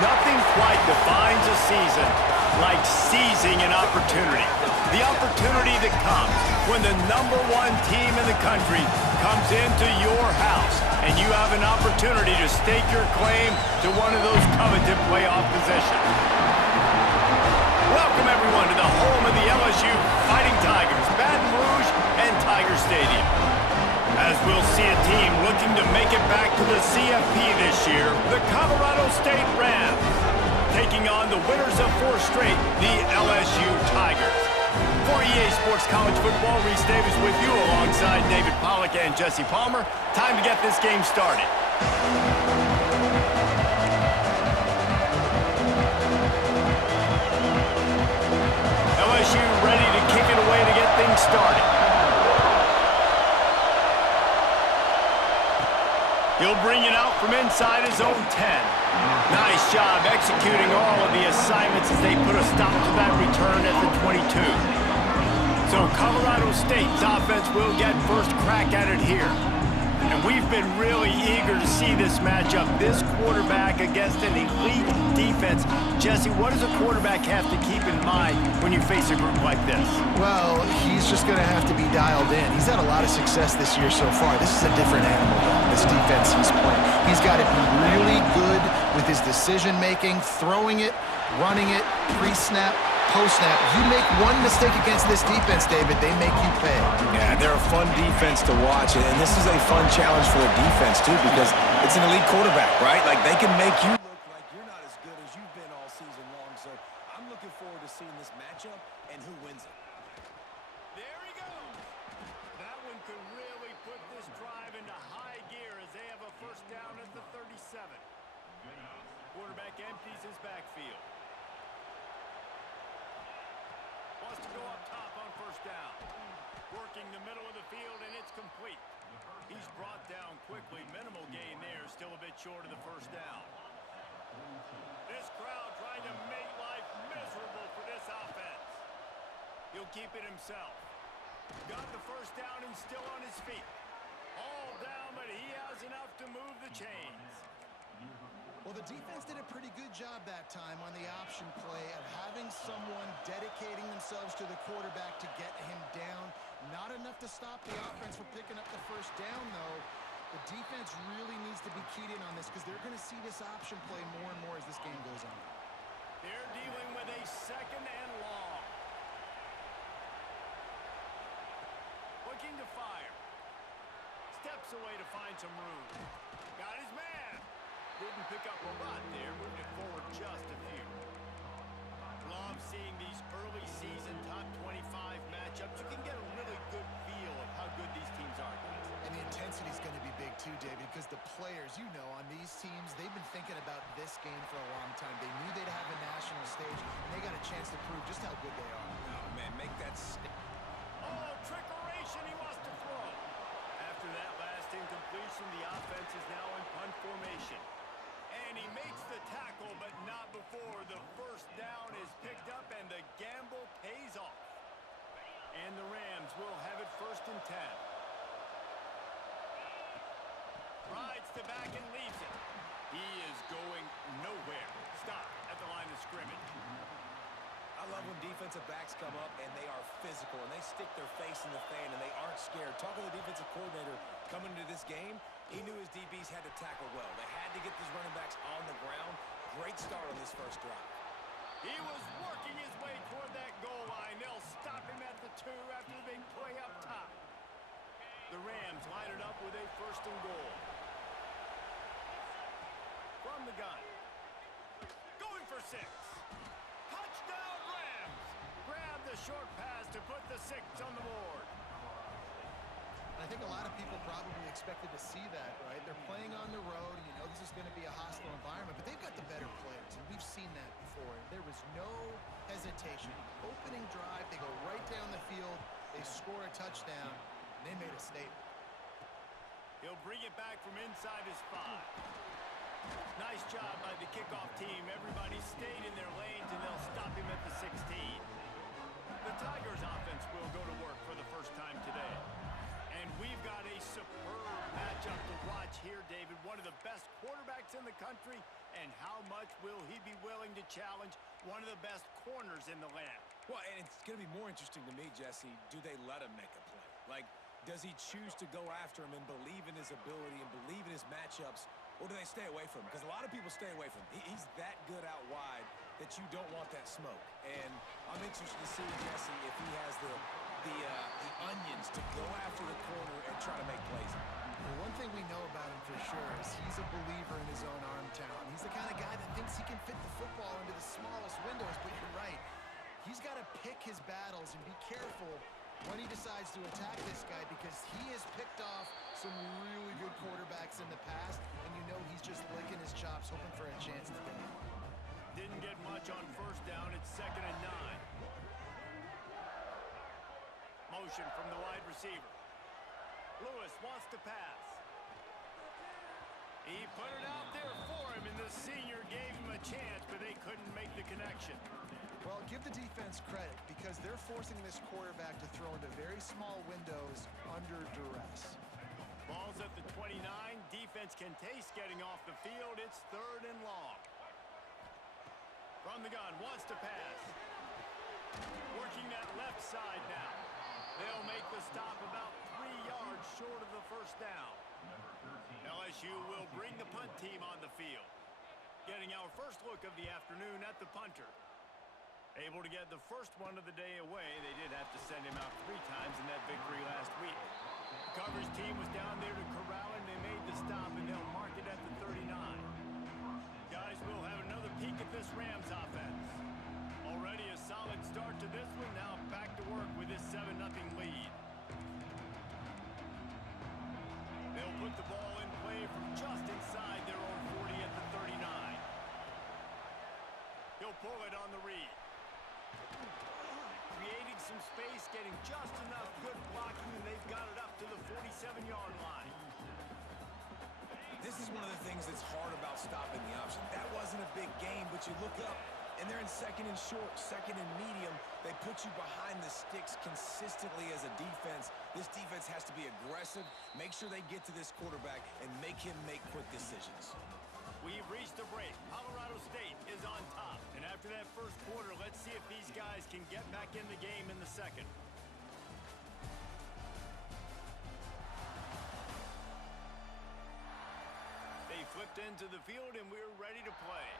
Nothing quite defines a season like seizing an opportunity. The opportunity that comes when the #1 team in the country comes into your house and you have an opportunity to stake your claim to one of those coveted playoff positions. Welcome, everyone, to the home of the LSU Fighting Tigers, Baton Rouge and Tiger Stadium. As we'll see a team looking to make it back to the CFP this year, the Colorado State Rams, taking on the winners of 4 straight, the LSU Tigers. For EA Sports College Football, Reese Davis with you alongside David Pollack and Jesse Palmer. Time to get this game started. LSU ready to kick it away to get things started. He'll bring it out from inside his own 10. Nice job executing all of the assignments as they put a stop to that return at the 22. So Colorado State's offense will get first crack at it here. And we've been really eager to see this matchup, this quarterback against an elite defense. Jesse, what does a quarterback have to keep in mind when you face a group like this? Well, he's just going to have to be dialed in. He's had a lot of success this year so far. This is a different animal, though, this defense he's playing. He's got to be really good with his decision-making, throwing it, running it, pre-snap, post-snap. You make one mistake against this defense, David, they make you pay. Yeah, they're a fun defense to watch, and this is a fun challenge for their defense, too, because it's an elite quarterback, right? Like, they can make you look like you're not as good as you've been all season long, so I'm looking forward to seeing this matchup and who wins it. There he goes. That one could really put this drive into high gear as they have a first down at the 37. Quarterback empties his backfield. Wants to go up top on first down. Working the middle of the field, and it's complete. He's brought down quickly. Minimal gain there. Still a bit short of the first down. This crowd trying to make life miserable for this offense. He'll keep it himself. Got the first down and still on his feet. All down, but he has enough to move the chains. Well, the defense did a pretty good job that time on the option play of having someone dedicating themselves to the quarterback to get him down. Not enough to stop the offense from picking up the first down, though. The defense really needs to be keyed in on this because they're going to see this option play more and more as this game goes on. They're dealing with a second and long. Looking to fire. Steps away to find some room. Got his man. Didn't pick up a lot there, moving it forward just a few. Love seeing these early season top 25 matchups. You can get a really good feel of how good these teams are, guys. And the intensity is going to be big too, David, because the players, you know, on these teams, they've been thinking about this game for a long time. They knew they'd have a national stage, and they got a chance to prove just how good they are. Oh, man, make that Oh, trickeration, he wants to throw. After that last incompletion, the offense is now in punt formation. And he makes the tackle, but not before the first down is picked up and the gamble pays off. And the Rams will have it first and 10. Rides to back and leaves it. He is going nowhere. Stop at the line of scrimmage. I love when defensive backs come up and they are physical and they stick their face in the fan and they aren't scared. Talking to the defensive coordinator coming into this game, he knew his DBs had to tackle well. They had to get these running backs on the ground. Great start on this first drive. He was working his way toward that goal line. They'll stop him at the 2 after the big play up top. The Rams line it up with a first and goal. From the gun. Going for 6. Touchdown Rams! Grab the short pass to put the 6 on the board. I think a lot of people probably expected to see that, right? They're playing on the road, and you know this is going to be a hostile environment, but they've got the better players, and we've seen that before. There was no hesitation. Opening drive, they go right down the field, they score a touchdown, and they made a statement. He'll bring it back from inside his 5. Nice job by the kickoff team. Everybody stayed in their lanes, and they'll stop him at the 16. The Tigers offense will go to work for the first time today. And we've got a superb matchup to watch here, David. One of the best quarterbacks in the country And how much will he be willing to challenge one of the best corners in the land? Well, and it's going to be more interesting to me, Jesse, do they let him make a play? Like, does he choose to go after him and believe in his ability and believe in his matchups, or do they stay away from him? Because a lot of people stay away from him. He's that good out wide that you don't want that smoke. And I'm interested to see, Jesse, if he has the onions to go after the corner and try to make plays. Well, one thing we know about him for sure is he's a believer in his own arm talent. He's the kind of guy that thinks he can fit the football into the smallest windows, but you're right. He's got to pick his battles and be careful when he decides to attack this guy, because he has picked off some really good quarterbacks in the past, and you know he's just licking his chops, hoping for a chance today. Didn't get much on first down. It's 2nd and 9. Motion from the wide receiver. Lewis wants to pass. He put it out there for him, and the senior gave him a chance, but they couldn't make the connection. Well, give the defense credit, because they're forcing this quarterback to throw into very small windows under duress. Ball's at the 29. Defense can taste getting off the field. It's 3rd and long. From the gun, wants to pass. Working that left side now. They'll make the stop about 3 yards short of the first down. LSU will bring the punt team on the field. Getting our first look of the afternoon at the punter. Able to get the first one of the day away. They did have to send him out 3 times in that victory last week. The coverage team was down there to corral him. They made the stop, and they'll mark it at the 39. Guys, we'll have another peek at this Rams offense. Already a solid start to this one. Now back to work with this 7-0 lead. They'll put the ball in play from just inside their own 40 at the 39. He'll pull it on the read. Creating some space, getting just enough good blocking, and they've got it up to the 47-yard line. This is one of the things that's hard about stopping the option. That wasn't a big game, but you look up, and they're in 2nd and short, 2nd and medium. They put you behind the sticks consistently as a defense. This defense has to be aggressive, make sure they get to this quarterback, and make him make quick decisions. We've reached a break. Colorado State is on top. And after that first quarter, let's see if these guys can get back in the game in the second. They flipped into the field, and we're ready to play.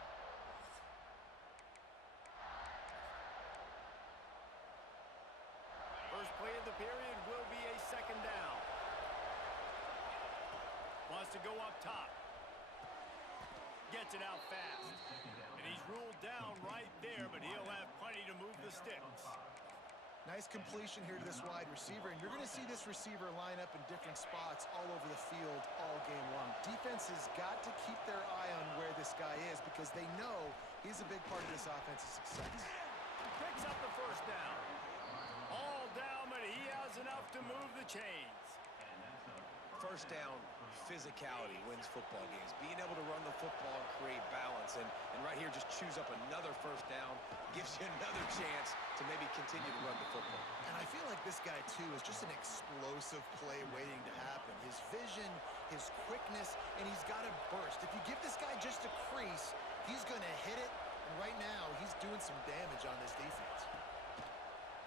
First play of the period will be a 2nd down. Wants to go up top. Gets it out fast. And he's ruled down right there, but he'll have plenty to move the sticks. Nice completion here to this wide receiver, and you're going to see this receiver line up in different spots all over the field all game long. Defense has got to keep their eye on where this guy is, because they know he's a big part of this offense's success. Picks up the first down. All down, but he has enough to move the chains. First down, physicality wins football games. Being able to run the football and create balance. And right here, just choose up another first down, gives you another chance to maybe continue to run the football. And I feel like this guy, too, is just an explosive play waiting to happen. His vision, his quickness, and he's got a burst. If you give this guy just a crease, he's going to hit it. And right now, he's doing some damage on this defense.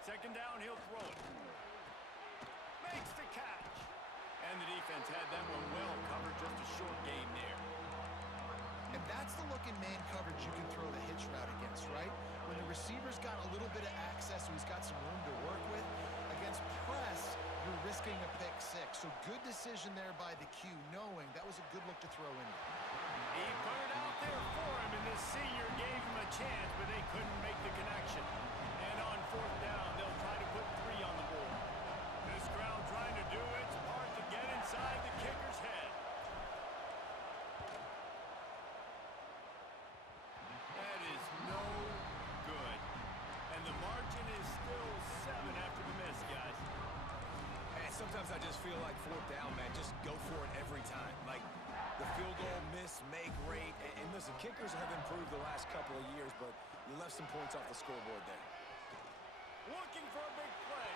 2nd down, he'll throw it. Makes the catch. And the defense had that one well covered, just a short game there. And that's the look in man coverage you can throw the hitch route against, right? When the receiver's got a little bit of access, so he's got some room to work with. Against press, you're risking a pick 6. So good decision there by the Q, knowing that was a good look to throw in. He put it out there for him, and the senior gave him a chance, but they couldn't make the connection. And on 4th down, they'll try to put 3 on the board. This crowd trying to do its part to get inside the kicker's head. That is no good. And the margin is still 7 after the miss, guys. And sometimes I just feel like 4th down, man, just go for it every time. Like, the field goal miss, make rate. And listen, kickers have improved the last couple of years, but you left some points off the scoreboard there. Looking for a big play.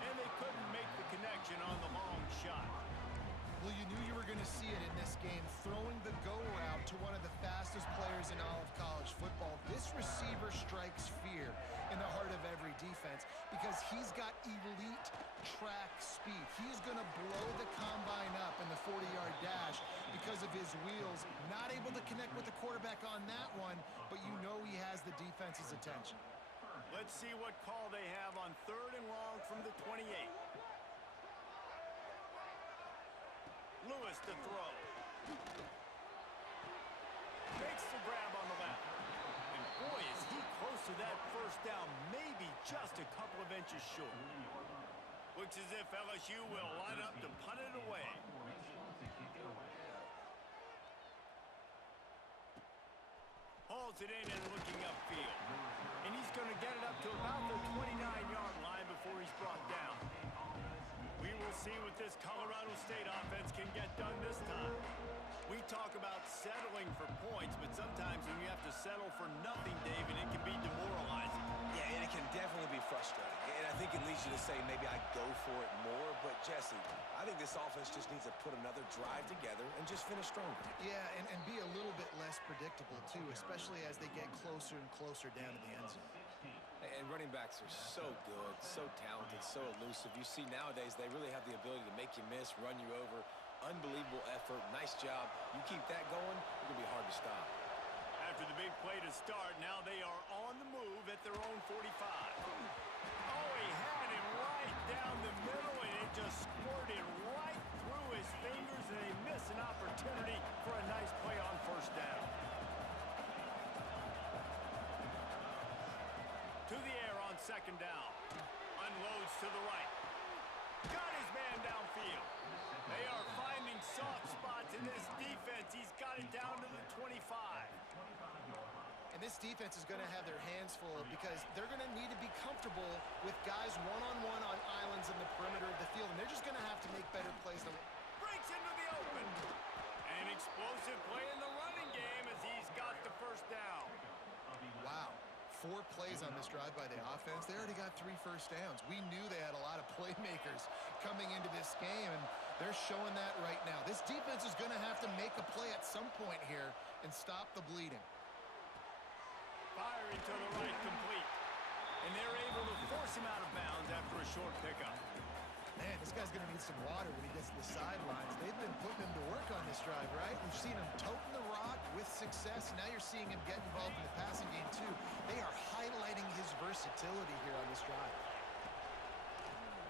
And they couldn't make the connection on the long shot. Well, you knew you were going to see it in this game, throwing the go route to one of the fastest players in all of college football. This receiver strikes fear in the heart of every defense because he's got elite track speed. He's going to blow the combine up in the 40-yard dash because of his wheels. Not able to connect with the quarterback on that one, but you know he has the defense's attention. Let's see what call they have on 3rd and long from the 28. Lewis to throw. Makes the grab on the left. And boy, is he close to that first down, maybe just a couple of inches short. Looks as if LSU will line up to punt it away. Hauls it in and looking upfield. And he's going to get it up to about the 29-yard line before he's brought down. We will see what this Colorado State offense can get done this time. We talk about settling for points, but sometimes when you have to settle for nothing, David, it can be demoralizing. Yeah, and it can definitely be frustrating. And I think it leads you to say maybe I go for it more. But, Jesse, I think this offense just needs to put another drive together and just finish stronger. Yeah, and be a little bit less predictable, too, especially as they get closer and closer down to the end zone. And running backs are so good, so talented, so elusive. You see nowadays they really have the ability to make you miss, run you over. Unbelievable effort. Nice job. You keep that going, it's going to be hard to stop. After the big play to start, now they are on the move at their own 45. Oh, he had him right down the middle, and it just squirted right through his fingers, and they miss an opportunity for a nice play on 1st down. To the air on 2nd down. Unloads to the right. Got his man downfield. They are finding soft spots in this defense. He's got it down to the 25. And this defense is going to have their hands full because they're going to need to be comfortable with guys one-on-one on islands in the perimeter of the field, and they're just going to have to make better plays than... Breaks into the open. An explosive play in the running game as he's got the 1st down. Wow. 4 plays on this drive by the offense. They already got 3 first downs. We knew they had a lot of playmakers coming into this game, and they're showing that right now. This defense is going to have to make a play at some point here and stop the bleeding. Firing to the right, complete. And they're able to force him out of bounds after a short pickup. Man, this guy's going to need some water when he gets to the sidelines. They've been putting him to work on this drive, right? We've seen him toting the rock with success. Now you're seeing him get involved in the passing game, too. They are highlighting his versatility here on this drive.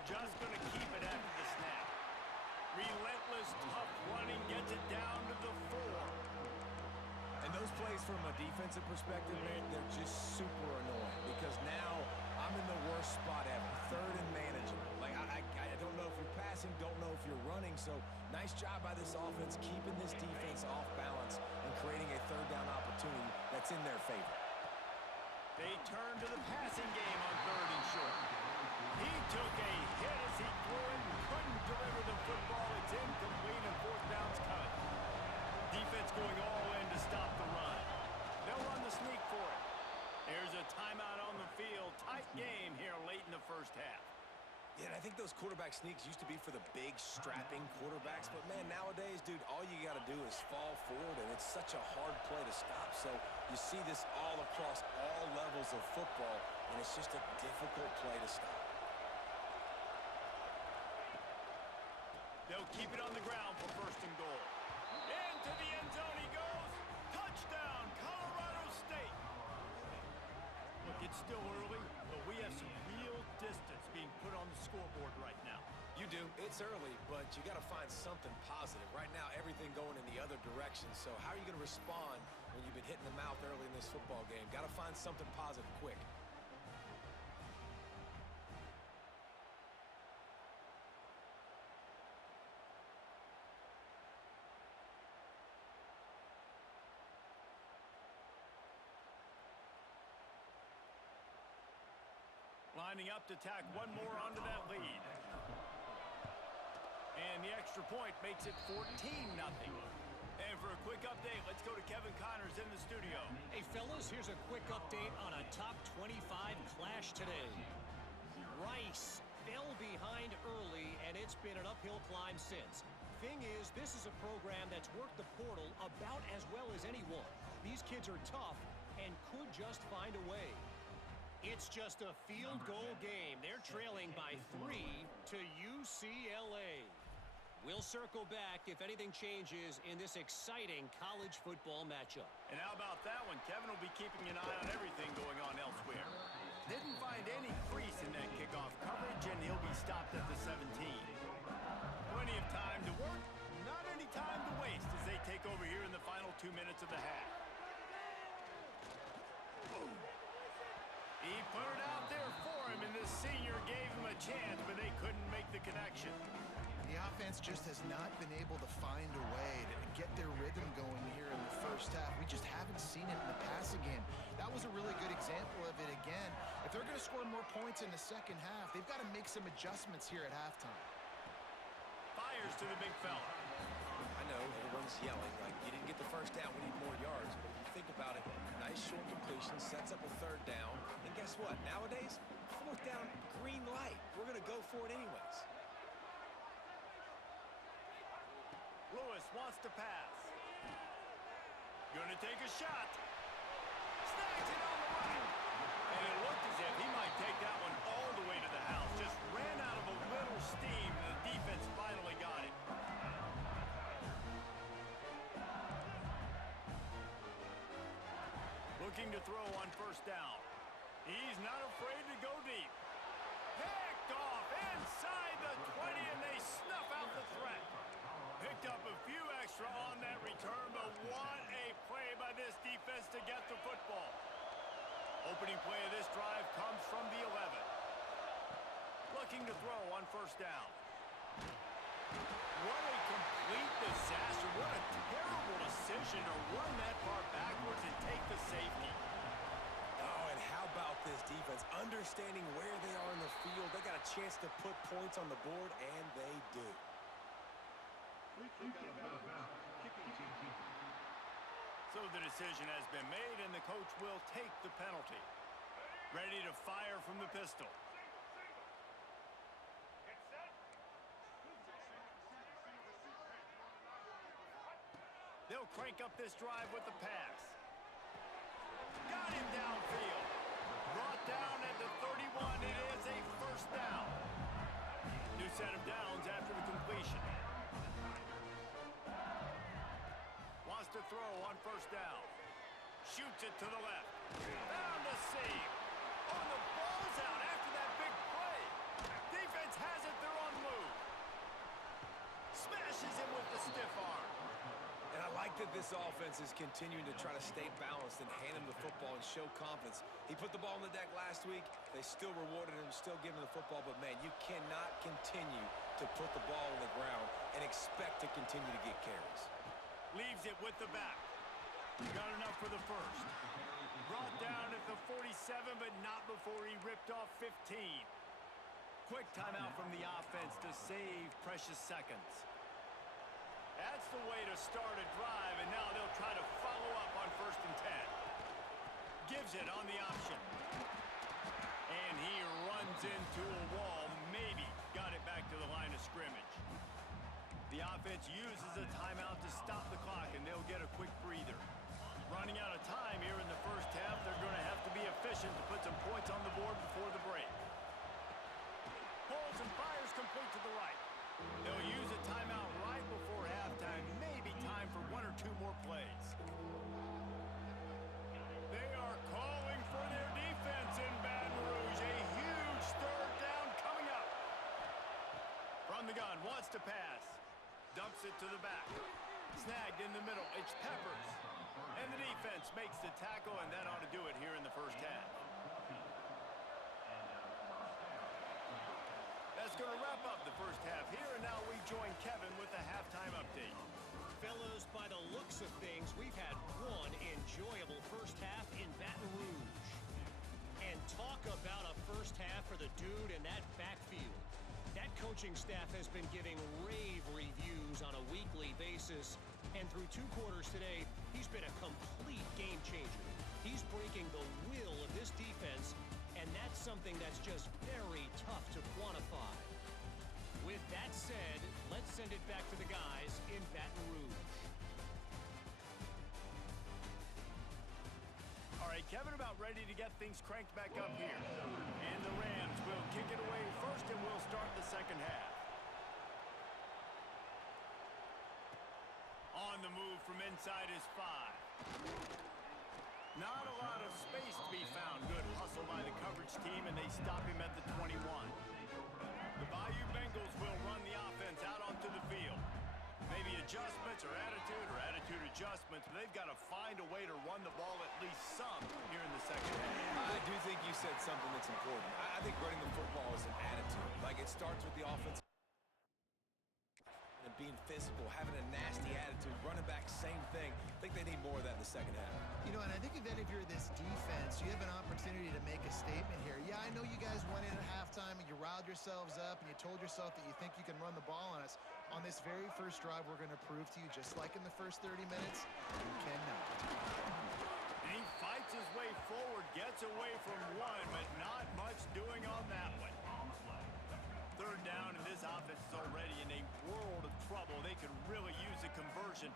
Just going to keep it after the snap. Relentless, tough running, gets it down to the 4. And those plays from a defensive perspective, man, they're just super annoying because now I'm in the worst spot ever. 3rd and manageable. Like, I don't know if you're passing, don't know if you're running. So, nice job by this offense keeping this defense off balance and creating a 3rd down opportunity that's in their favor. They turn to the passing game on 3rd and short. He took a hit as he threw it and couldn't deliver the football. It's incomplete and 4th down's cut. Defense going all in to stop the run. They'll run the sneak for it. There's a timeout on the field. Tight game here late in the 1st half. Yeah, and I think those quarterback sneaks used to be for the big, strapping quarterbacks. But, man, nowadays, dude, all you got to do is fall forward, and it's such a hard play to stop. So you see this all across all levels of football, and it's just a difficult play to stop. They'll keep it on the ground for 1st and goal. Into the end zone he goes. Touchdown, Colorado State. Look, it's still early, but we have some real distance being put on the scoreboard right now. You do. It's early, but you got to find something positive. Right now, everything going in the other direction. So how are you going to respond when you've been hitting the mouth early in this football game? Got to find something positive quick. Lining up to tack one more onto that lead. And the extra point makes it 14-0. And for a quick update, let's go to Kevin Connors in the studio. Hey, fellas, here's a quick update on a top 25 clash today. Rice fell behind early, and it's been an uphill climb since. thing is, this is a program that's worked the portal about as well as anyone. These kids are tough and could just find a way. It's just a field goal game. They're trailing by 3 to UCLA. We'll circle back if anything changes in this exciting college football matchup. And how about that one? Kevin will be keeping an eye on everything going on elsewhere. Didn't find any crease in that kickoff coverage, and he'll be stopped at the 17. Plenty of time to work, not any time to waste as they take over here in the final 2 minutes of the half. He put it out there for him, and the senior gave him a chance, but they couldn't make the connection. The offense just has not been able to find a way to get their rhythm going here in the first half. We just haven't seen it in the passing game. That was a really good example of it again. If they're going to score more points in the second half, they've got to make some adjustments here at halftime. Fires to the big fella. I know everyone's yelling like you didn't get the first down, we need more yards. But if you think about it, nice short completion, sets up a third down. And guess what? Nowadays, fourth down, green light. We're going to go for it anyways. Lewis wants to pass. Gonna take a shot. Snags it on the right. And it looked as if he might take that one all the way to the house. Just ran out of a little steam, and the defense finally got it. Looking to throw on first down. He's not afraid to go deep. Picked off inside the 20, and they snuff out the threat. Picked up a few extra on that return, but what a play by this defense to get the football. Opening play of this drive comes from the 11. Looking to throw on first down. What a complete disaster. What a terrible decision to run that far backwards and take the safety. Oh, and how about this defense? Understanding where they are in the field. They got a chance to put points on the board, and they do. So the decision has been made, and the coach will take the penalty. Ready to fire from the pistol. They'll crank up this drive with the pass. Got him downfield. Brought down at the 31. It is a first down. New set of downs after the completion. Wants to throw on first down. Shoots it to the left. Found a seam. Oh, the ball's out after that big play. Defense has it. They're on the move. Smashes him with the stiff arm. And I like that this offense is continuing to try to stay balanced and hand him the football and show confidence. He put the ball on the deck last week. They still rewarded him, still giving him the football. But, man, you cannot continue to put the ball on the ground and expect to continue to get carries. Leaves it with the back. Got enough for the first. Brought down at the 47, but not before he ripped off 15. Quick timeout from the offense to save precious seconds. That's the way to start a drive, and now they'll try to follow up on first and 10. Gives it on the option. And he runs into a wall. Maybe got it back to the line of scrimmage. The offense uses a timeout to stop the clock, and they'll get a quick breather. Running out of time here in the first half, they're going to have to be efficient to put some points on the board before the break. Pulls and fires complete to the right. They'll use a timeout right before halftime. Maybe time for one or two more plays. They are calling for their defense in Baton Rouge. A huge third down coming up. From the gun, wants to pass. Dumps it to the back. Snagged in the middle. It's Peppers. And the defense makes the tackle, and that ought to do it here in the first half. That's going to wrap up the first half here, and now we join Kevin with the halftime update. Fellas, by the looks of things, we've had one enjoyable first half in Baton Rouge. And talk about a first half for the dude in that backfield. That coaching staff has been giving rave reviews on a weekly basis. And through 2 quarters today, he's been a complete game changer. He's breaking the will of this defense, and that's something that's just very tough to quantify. With that said, Let's send it back to the guys in Baton Rouge. All right, Kevin, about ready to get things cranked back up here. And the Rams will kick it away first, and we'll start the second half. On the move from inside is 5. Not a lot of space to be found. Good hustle by the coverage team, and they stop him at the 21. The Bayou Bengals will run the offense out onto the field. Maybe adjustments or attitude adjustments. But they've got to find a way to run the ball at least some here in the second half. I do think you said something that's important. I think running the football is an attitude. Like, it starts with the offense and being physical, having a nasty attitude. Running back, same thing. I think they need more of that in the second half. You know, and I think if you're this defense, you have an opportunity to make a statement here. Yeah, I know you guys went in at halftime and you riled yourselves up and you told yourself that you think you can run the ball on us. On this very first drive, we're going to prove to you, just like in the first 30 minutes, you cannot. And he fights his way forward, gets away from one, but not much doing on that one. Third down, and this offense is already in a world of trouble. They could really use a conversion,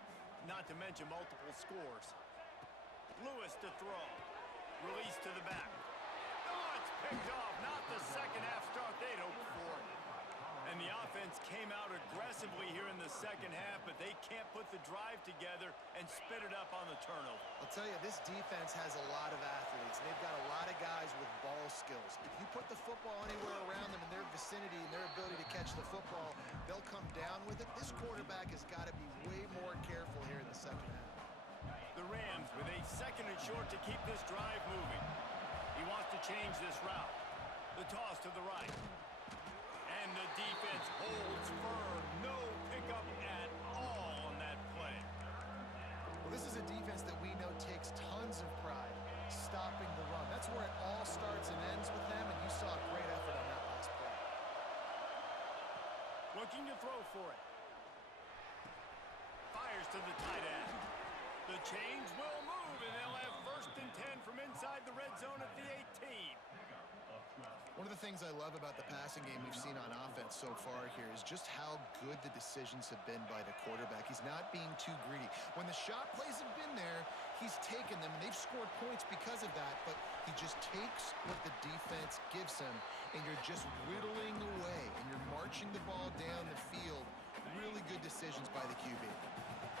not to mention multiple scores. Lewis to throw. Release to the back. Oh, it's picked off. Not the second half start they'd hoped for. And the offense came out aggressively here in the second half, but they can't put the drive together and spit it up on the turnover. I'll tell you, this defense has a lot of athletes. They've got a lot of guys with ball skills. If you put the football anywhere around them in their vicinity and their ability to catch the football, they'll come down with it. This quarterback has got to be way more careful here in the second half. The Rams with a second and short to keep this drive moving. He wants to change this route. The toss to the right. And the defense holds firm. No pickup at all on that play. Well, this is a defense that we know takes tons of pride stopping the run. That's where it all starts and ends with them, and you saw a great effort on that last play. Looking to throw for it. Fires to the tight end. The chains will move, and they'll have first and 10 from inside the red zone at the 18. One of the things I love about the passing game we've seen on offense so far here is just how good the decisions have been by the quarterback. He's not being too greedy. When the shot plays have been there, he's taken them, and they've scored points because of that, but he just takes what the defense gives him, and you're just whittling away, and you're marching the ball down the field. Really good decisions by the QB.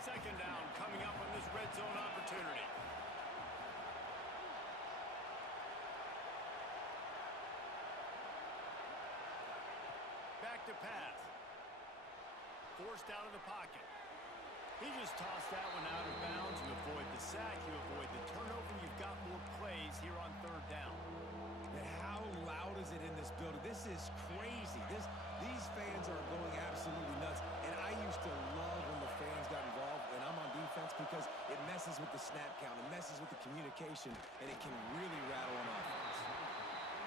Second down coming up on this red zone opportunity. Back to pass. Forced out of the pocket. He just tossed that one out of bounds. You avoid the sack, you avoid the turnover. You've got more plays here on third down. And how loud is it in this building? This is crazy. These fans are going absolutely nuts. And I used to love when the fans got involved, and I'm on defense, because it messes with the snap count, it messes with the communication, and it can really rattle an offense.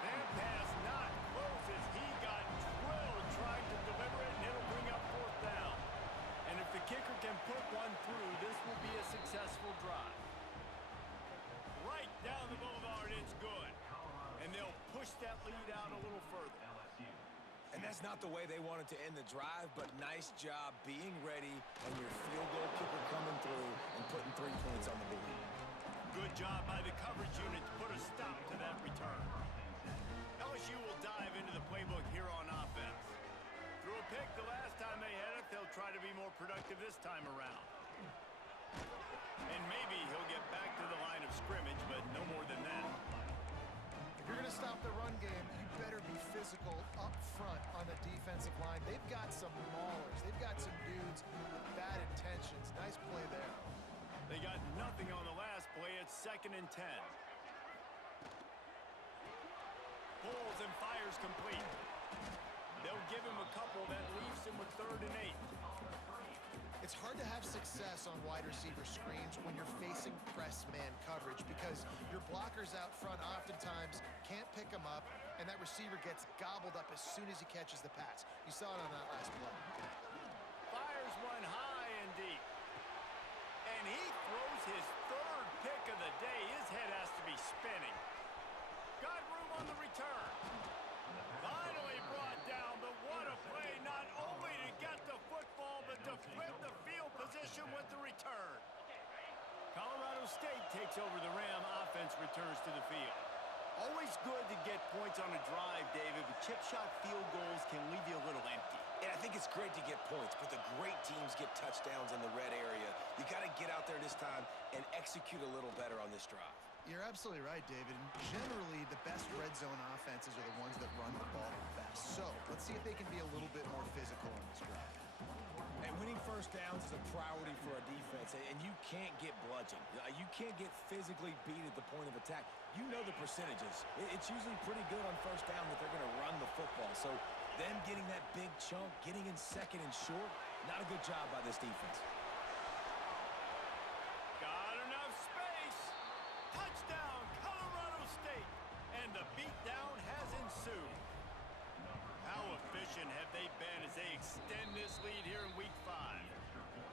That pass not close as he got drilled trying to deliver it, and it'll bring up fourth down. And if the kicker can put one through, this will be a successful drive. Right down the boulevard, it's good. And they'll push that lead out a little further. And that's not the way they wanted to end the drive, but nice job being ready and your field goal kicker coming through and putting 3 points on the board. Good job by the coverage unit to put a stop to that return. LSU will dive into the playbook here on offense. Threw a pick the last time they had it. They'll try to be more productive this time around. And maybe he'll get back to the line of scrimmage, but no more than that. If you're going to stop the run game, you better be physical up front on the defensive line. They've got some maulers. They've got some dudes with bad intentions. Nice play there. They got nothing on the last play. It's 2nd and 10. Pulls and fires complete. They'll give him a couple. That leaves him with 3rd and 8. It's hard to have success on wide receiver screens when you're facing press man coverage, because your blockers out front oftentimes can't pick them up, and that receiver gets gobbled up as soon as he catches the pass. You saw it on that last play. Fires one high and deep. And he throws his 3rd pick of the day. His head has to be spinning. Got room on the return. Finally brought down, but what a play, not only to get the football State takes over the Ram offense, returns to the field. Always good to get points on a drive, David, but chip shot field goals can leave you a little empty. And I think it's great to get points, but the great teams get touchdowns in the red area. You got to get out there this time and execute a little better on this drive. You're absolutely right, David. And generally, the best red zone offenses are the ones that run the ball the best. So let's see if they can be a little bit more physical on this drive. And winning first downs is a priority for a defense, and you can't get bludgeoned. You can't get physically beat at the point of attack. You know the percentages. It's usually pretty good on first down that they're going to run the football. So them getting that big chunk, getting in second and short, not a good job by this defense. Got enough space. Touchdown, Colorado State. And the beatdown has ensued. How efficient have they been as they extend this lead here in Week 5?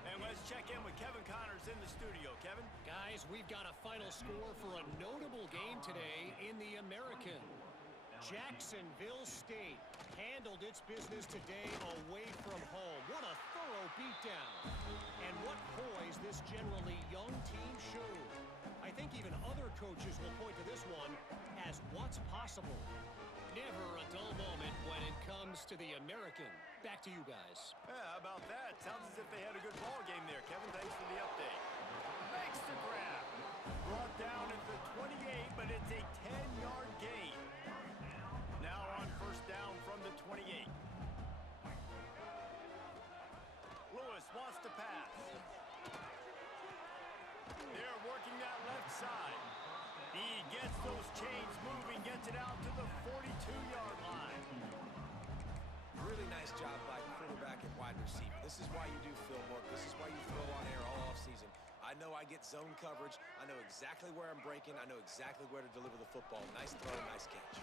And let's check in with Kevin Connors in the studio. Kevin? Guys, we've got a final score for a notable game today in the American. Jacksonville State handled its business today away from home. What a thorough beatdown. And what poise this generally young team showed. I think even other coaches will point to this one as what's possible. Never a dull moment when it comes to the American. Back to you guys. Yeah, how about that? Sounds as if they had a good ball game there. Kevin, thanks for the update. Makes the grab. Brought down at the 28, but it's a 10-yard gain. Now on first down from the 28. Lewis wants to pass. They're working that left side. He gets those chains moving, gets it out to the 42-yard line. Really nice job by quarterback and wide receiver. This is why you do film work. This is why you throw on air all offseason. I know I get zone coverage. I know exactly where I'm breaking. I know exactly where to deliver the football. Nice throw, nice catch.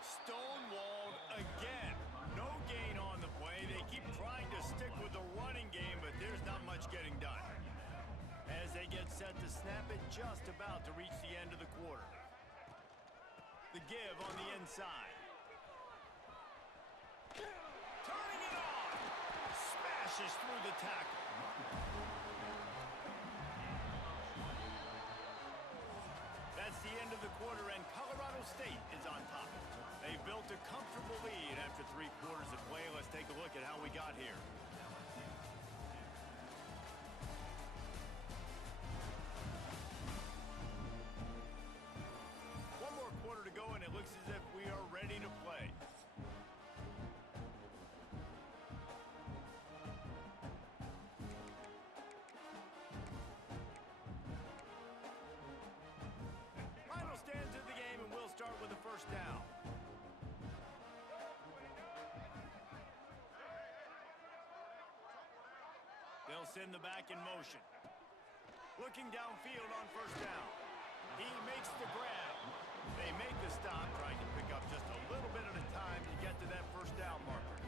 Stonewalled again. No gain on the play. They keep trying to stick with the running game, but there's not much getting done. As they get set to snap it, just about to reach the end of the quarter. The give on the inside. Turning it on. Smashes through the tackle. That's the end of the quarter, and Colorado State is on top. They've built a comfortable lead after 3 quarters of play. Let's take a look at how we got here. One more quarter to go, and it looks as if we are ready to play. Final stands of the game, and we'll start with the first down. They'll send the back in motion. Looking downfield on first down. He makes the grab. They make the stop, trying to pick up just a little bit at a time to get to that first down marker.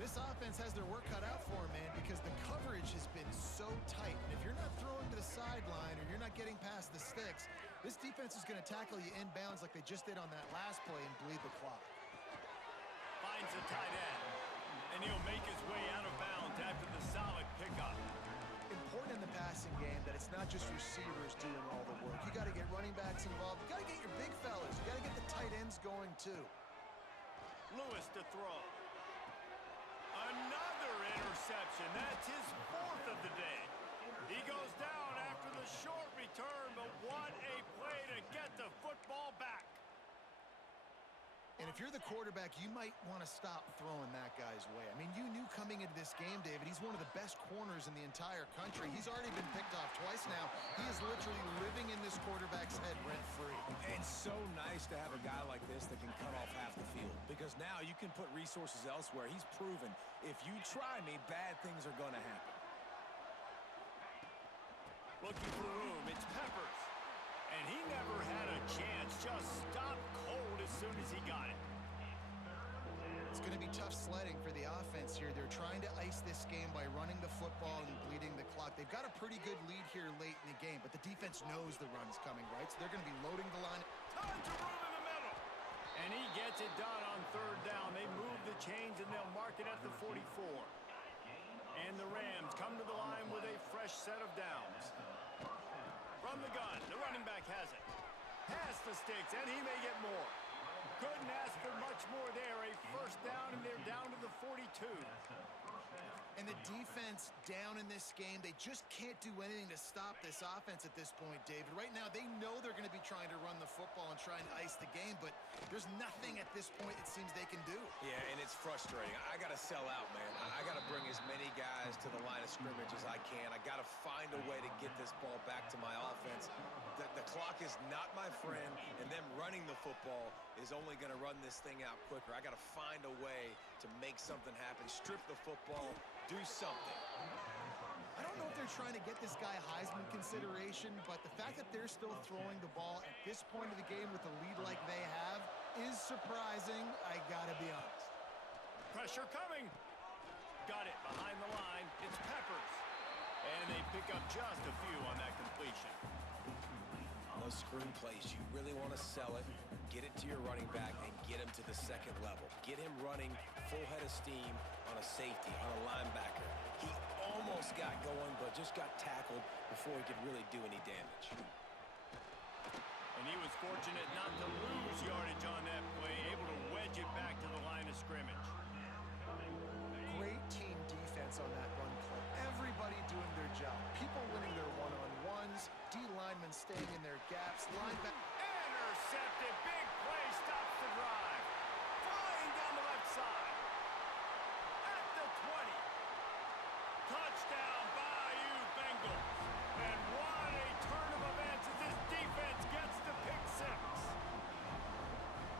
This offense has their work cut out for them, man, because the coverage has been so tight. And if you're not throwing to the sideline or you're not getting past the sticks, this defense is going to tackle you inbounds like they just did on that last play and bleed the clock. Finds a tight end, and he'll make his way out of bounds after the solid pickup. Important in the passing game that it's not just receivers doing all the work. You got to get running backs involved. You got to get your big fellas. You got to get the tight ends going too. Lewis to throw. Another interception. That's his 4th of the day. He goes down after the short return, but what a play to get the football back. And if you're the quarterback, you might want to stop throwing that guy's way. I mean, you knew coming into this game, David, he's one of the best corners in the entire country. He's already been picked off twice now. He is literally living in this quarterback's head rent-free. And so nice to have a guy like this that can cut off half the field, because now you can put resources elsewhere. He's proven, if you try me, bad things are going to happen. Looking for room, it's Peppers. And he never had a chance, just stopped cold as soon as he got it. It's going to be tough sledding for the offense here. They're trying to ice this game by running the football and bleeding the clock. They've got a pretty good lead here late in the game, but the defense knows the run's coming, right? So they're going to be loading the line. Tons of room in the middle. And he gets it done on 3rd down. They move the chains, and they'll mark it at the 44. And the Rams come to the line with a fresh set of downs. running back has it. Pass the sticks, and he may get more. Couldn't ask for much more there. A first down, and they're down to the 42. And the defense down in this game, they just can't do anything to stop this offense at this point, David. Right now, they know they're going to be trying to run the football and try and ice the game, but there's nothing at this point it seems they can do. Yeah, and it's frustrating. I got to sell out, man. I got to bring as many guys to the line of scrimmage as I can. I got to find a way to get this ball back to my offense. The clock is not my friend, and them running the football is only going to run this thing out quicker. I got to find a way to make something happen, strip the football, do something. I don't know if they're trying to get this guy Heisman consideration, but the fact that they're still throwing the ball at this point of the game with a lead like they have is surprising, I gotta be honest. Pressure coming. Got it behind the line. It's Peppers. And they pick up just a few on that completion. Those screen plays, you really want to sell it, get it to your running back, and get him to the second level. Get him running full head of steam on a safety, on a linebacker. He almost got going, but just got tackled before he could really do any damage. And he was fortunate not to lose yardage on that play, able to wedge it back to the line of scrimmage. Great team defense on that run play. Everybody doing their job. People winning their one-on-ones. D-linemen staying in their gaps. Linebacker. Intercepted. Big play stops the drive. Flying down the left side. At the 20. Touchdown, Bayou Bengals. And what a turn of events as this defense gets the pick six.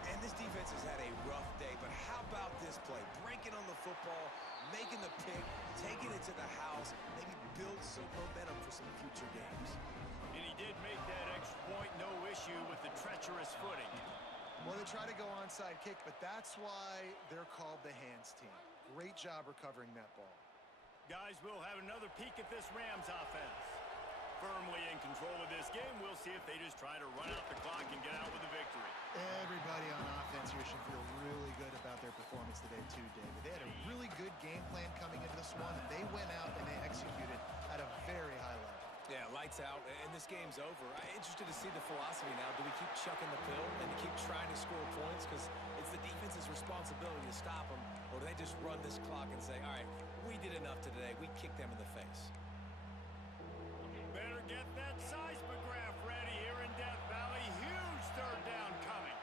And this defense has had a rough day, but how about this play? Breaking on the football, making the pick, taking it to the house, maybe build some momentum for some future games. And he did make that extra point, no issue with the treacherous footing. Well, they try to go onside kick, but that's why they're called the hands team. Great job recovering that ball. Guys, we'll have another peek at this Rams offense. Firmly in control of this game. We'll see if they just try to run out the clock and get out with a victory. Everybody on offense here should feel really good about their performance today too, David. They had a really good game plan coming into this one, and they went out and they executed at a very high level. Yeah, lights out, and this game's over. I'm interested to see the philosophy now. Do we keep chucking the pill and keep trying to score points? Because it's the defense's responsibility to stop them. Or do they just run this clock and say, all right, we did enough today. We kicked them in the face. Better get that seismograph ready here in Death Valley. Huge third down coming.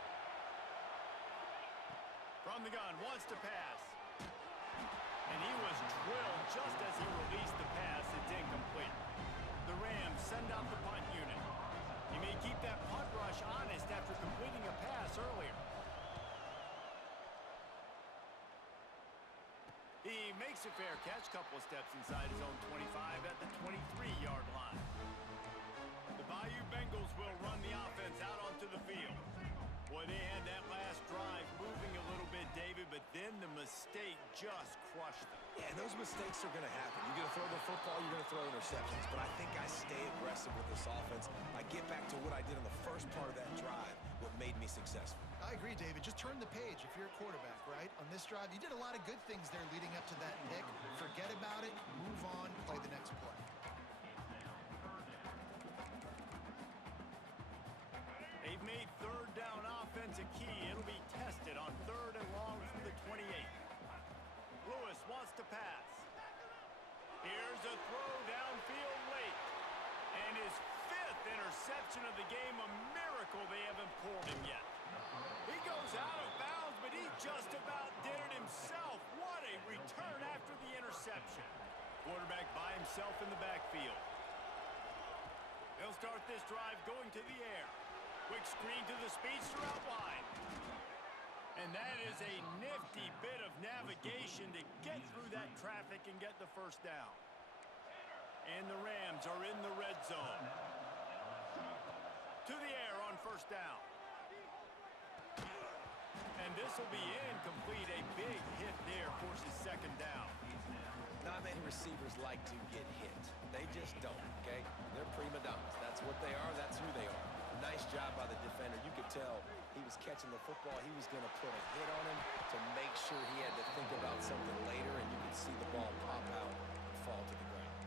From the gun, wants to pass. And he was drilled just as he released the pass. It's incomplete. The Rams send out the punt unit. He may keep that punt rush honest after completing a pass earlier. He makes a fair catch, couple of steps inside his own 25 at the 23-yard line. The Bayou Bengals will run the offense out onto the field. Boy, they had that last drive moving a little bit, David, but then the mistake just crushed them. Yeah, and those mistakes are going to happen. You're going to throw the football, you're going to throw interceptions. But I think I stay aggressive with this offense. I get back to what I did in the first part of that drive, what made me successful. I agree, David. Just turn the page if you're a quarterback, right? On this drive, you did a lot of good things there leading up to that pick. Forget about it, move on, play the next play. They've made third down offense a key. It'll be tested on third and long from the 28. Lewis wants to pass. Here's a throw downfield late. And his fifth interception of the game, a miracle they haven't pulled him yet. He goes out of bounds, but he just about did it himself. What a return after the interception. Quarterback by himself in the backfield. They'll start this drive going to the air. Quick screen to the speedster out wide. And that is a nifty bit of navigation to get through that traffic and get the first down. And the Rams are in the red zone. To the air on first down. And this will be incomplete. A big hit there forces second down. Not many receivers like to get hit. They just don't, okay? They're prima donnas. That's what they are. That's who they are. Nice job by the defender. You could tell he was catching the football. He was going to put a hit on him to make sure he had to think about something later, and you could see the ball pop out and fall to the ground.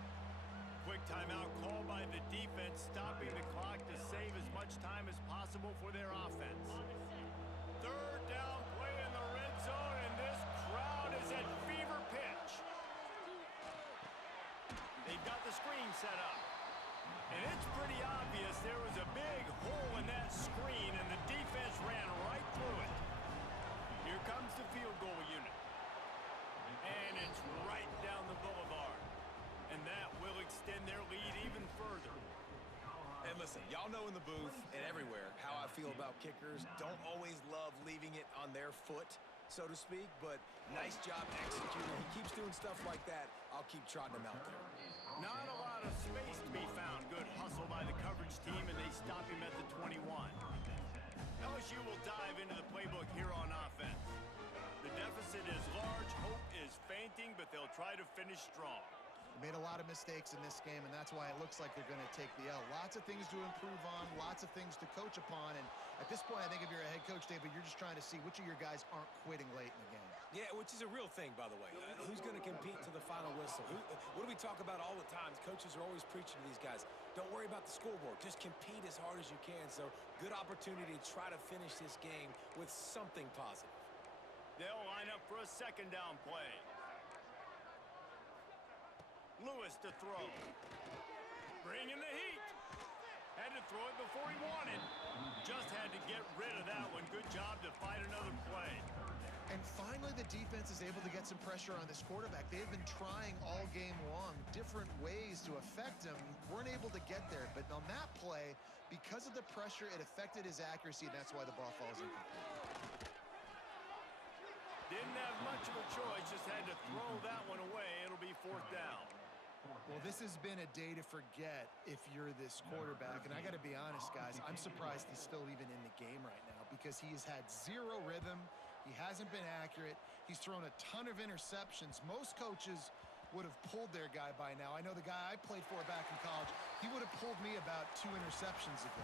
Quick timeout call by the defense stopping the clock to save as much time as possible for their offense. Third down play in the red zone, and this crowd is at fever pitch. They've got the screen set up. And it's pretty obvious there was a big hole in that screen, and the defense ran right through it. Here comes the field goal unit. And it's right down the boulevard. And that will extend their lead even further. And listen, y'all know in the booth and everywhere how I feel about kickers. Don't always love leaving it on their foot, so to speak, but nice job executing. He keeps doing stuff like that. I'll keep trotting him out there. Not a lot of space to be found. Good hustle by the coverage team, and they stop him at the 21. LSU will dive into the playbook here on offense. The deficit is large. Hope is fainting, but they'll try to finish strong. They made a lot of mistakes in this game, and that's why it looks like they're going to take the L. Lots of things to improve on, lots of things to coach upon, and at this point, I think if you're a head coach, David, you're just trying to see which of your guys aren't quitting late in the game. Yeah, which is a real thing, by the way. Who's going to compete to the final whistle? What do we talk about all the time? Coaches are always preaching to these guys. Don't worry about the scoreboard. Just compete as hard as you can. So, good opportunity to try to finish this game with something positive. They'll line up for a second down play. Lewis to throw. Bringing the heat. Had to throw it before he wanted. Just had to get rid of that one. Good job to fight another play. And finally, the defense is able to get some pressure on this quarterback. They've been trying all game long different ways to affect him. Weren't able to get there. But on that play, because of the pressure, it affected his accuracy, and that's why the ball falls incomplete. Didn't have much of a choice. Just had to throw that one away. It'll be fourth down. Well, this has been a day to forget if you're this quarterback. And I got to be honest, guys, I'm surprised he's still even in the game right now because he has had zero rhythm. He hasn't been accurate. He's thrown a ton of interceptions. Most coaches would have pulled their guy by now. I know the guy I played for back in college, he would have pulled me about 2 interceptions ago.